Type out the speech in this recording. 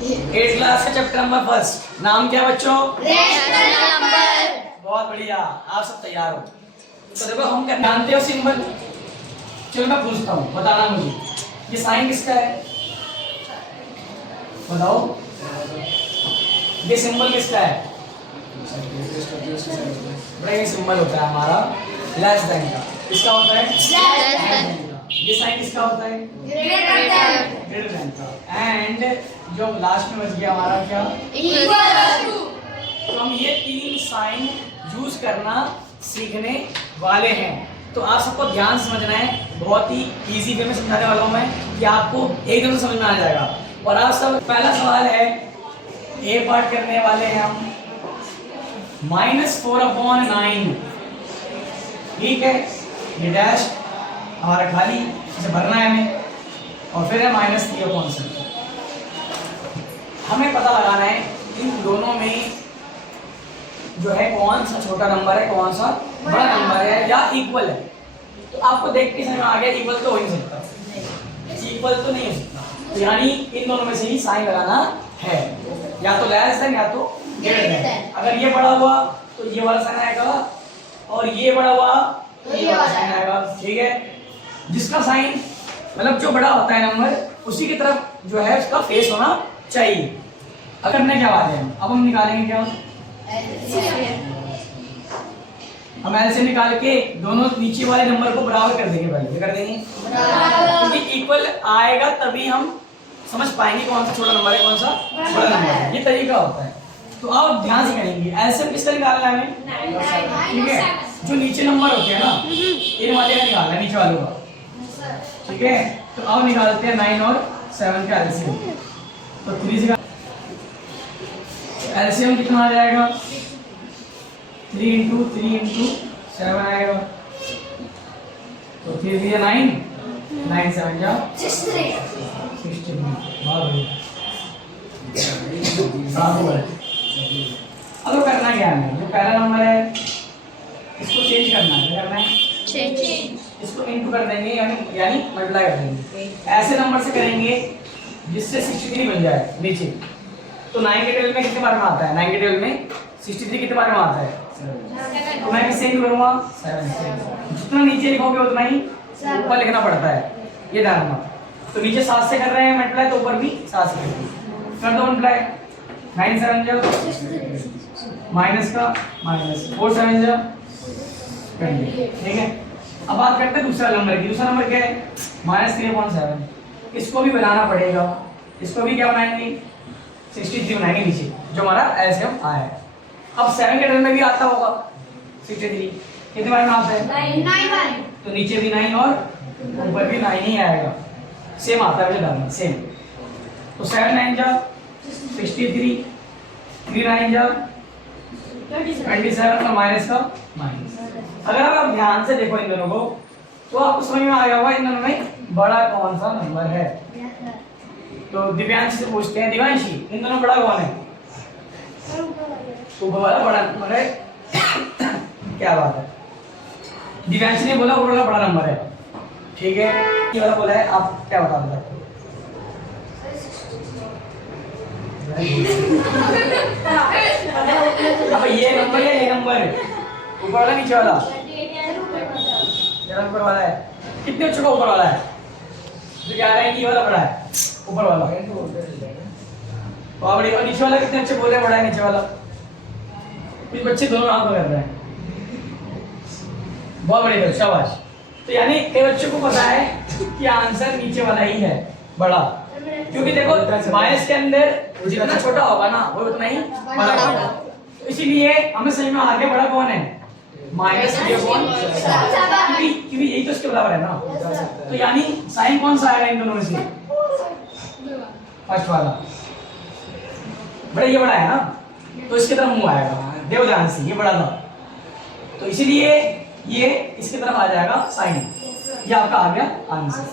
8th class का chapter number first. नाम क्या बच्चों? Rational number. बहुत बढ़िया, आप सब तैयार हो? तो देखो हम क्या जानते हो सिंबल। चलो मैं पूछता हूँ, बताना मुझे ये साइन किसका है, बताओ। ये सिंबल किसका है? बड़ा ये सिंबल होता है हमारा लेस देन का। किसका होता है? Less than. ये साइन किसका होता है? ग्रेटर देन का। एंड जो लास्ट में बच गया हमारा क्या? Equal to. तो हम ये 3 साइन यूज करना सीखने वाले हैं। तो आप सबको ध्यान से समझना है, बहुत ही इजी वे में समझाने वाला हूँ मैं कि आपको एकदम समझ में आ जाएगा। और आप सब पहला सवाल है, ए पार्ट करने वाले हैं हम। -4/9, ठीक है। ये डैश हमारा खाली इसे भरना है हमें, और फिर है -3/7। हमें पता लगाना है इन दोनों में जो है कौन सा छोटा नंबर है, कौन सा बड़ा नंबर है, या इक्वल है। तो आपको देख के समझ में आ गया इक्वल तो हो ही नहीं सकता, इक्वल तो नहीं हो सकता। तो यानी इन दोनों में से ही साइन लगाना है, या तो लेस देन या तो ग्रेटर देन। अगर ये बड़ा हुआ तो ये वाला साइन आएगा, और ये बड़ा हुआ तो ये वाला साइन आएगा, ठीक है। जिसका साइन मतलब जो बड़ा होता है नंबर, उसी की तरफ जो है उसका फेस होना चाहिए। अब करने क्या बात है, अब हम निकालेंगे क्या? हम एलसीएम निकाल के दोनों नीचे वाले नंबर को बराबर कर देंगे। पहले क्या कर देंगे? क्योंकि इक्वल आएगा तभी हम समझ पाएंगे कौन सा छोटा नंबर है, कौन सा बड़ा नंबर है। ये तरीका होता है। तो आप ध्यान से करेंगे। एलसीएम किसका निकालना है हमें? ठीक है, जो नीचे नंबर होते हैं ना, इन वाले का निकालना है, नीचे वालों का, ठीक है। तो अब निकालते हैं 9 और 7 का एलसीएम। तो 3 से एलसीएम कितना आ जाएगा? 3 × 3 × 7 आएगा। तो 3 × 9, 9 × 7 जा 63। बहुत बढ़िया। अब करना क्या है, जो पहला नंबर है इसको चेंज करना है। क्या करना है? चेंज। इसको इनटू कर देंगे, यानी मल्टीप्लाई कर देंगे। ऐसे नंबर से करेंगे जिससे 63 बन जाए नीचे। तो 9 के टेबल में कितने बार में आता है? 9 के टेबल में 63 कितने बार में आता है? तो मैं किससे इंटू करूंगा? 7 से। जितना नीचे लिखोगे उतना ही ऊपर लिखना पड़ता है, ये ध्यान रखना। तो नीचे 7 से कर रहे हैं मल्टीप्लाई, तो ऊपर भी 7 से कर दो मल्टीप्लाई। 9 × 7 जा माइनस का माइनस, 4 × 7 जा 20, ठीक है। अब बात करते हैं दूसरा नंबर की। दूसरा नंबर क्या है? -3/7। इसको भी बनाना पड़ेगा। इसको भी क्या बनाएंगे? 63 बनाएंगे नीचे, जो हमारा एलसीएम आया है। अब 7 के टर्म में भी आता होगा 63, कितने बार में आता है? 9। तो नीचे भी 9 और ऊपर भी 9 ही आएगा, सेम आता है डालना सेम। तो 7 × 9 जा 63, 3 × 9 जा 27, और माइनस का माइनस। अगर आप ध्यान से देखो इन दोनों को, तो आपको समझ में आ गया होगा इन दोनों में बड़ा कौन सा नंबर है। तो दिव्यांश से पूछते हैं, दिव्यांशी इन दोनों बड़ा कौन है? ऊपर वाला बड़ा नंबर है। क्या बात है, दिव्यांशी ने बोला ऊपर वाला बड़ा नंबर है, ठीक है। ये वाला बोला है, आप क्या बता दो? अब ये नंबर है, ये नंबर ऊपर वाला नीचे वाला? ये ऊपर वाला है। कितने बच्चों का ऊपर वाला है? तो क्या रहा है कि ये वाला बड़ा है, ऊपर वाला। और नीचे वाला कितने अच्छे बोल रहे हैं बड़ा है नीचे वाला? कुछ बच्चे दोनों आंख कर रहे हैं, बहुत बढ़िया, शाबाश। तो यानी कई बच्चों को पता है कि आंसर नीचे वाला ही है बड़ा, क्योंकि देखो माइनस के अंदर जितना छोटा होगा ना वो उतना ही बड़ा होगा। तो इसीलिए हमें समझ में आ गया बड़ा कौन है? -3/7, क्योंकि यही तो इसके बराबर है ना। तो यानी साइन कौन सा आएगा इन दोनों में से? फर्स्ट वाला बड़ा, ये बड़ा है ना, तो इसके तरफ मुंह आएगा। देखो ध्यान से, ये बड़ा था, तो इसीलिए ये इसके तरफ आ जाएगा साइन। ये आपका आ गया आंसर।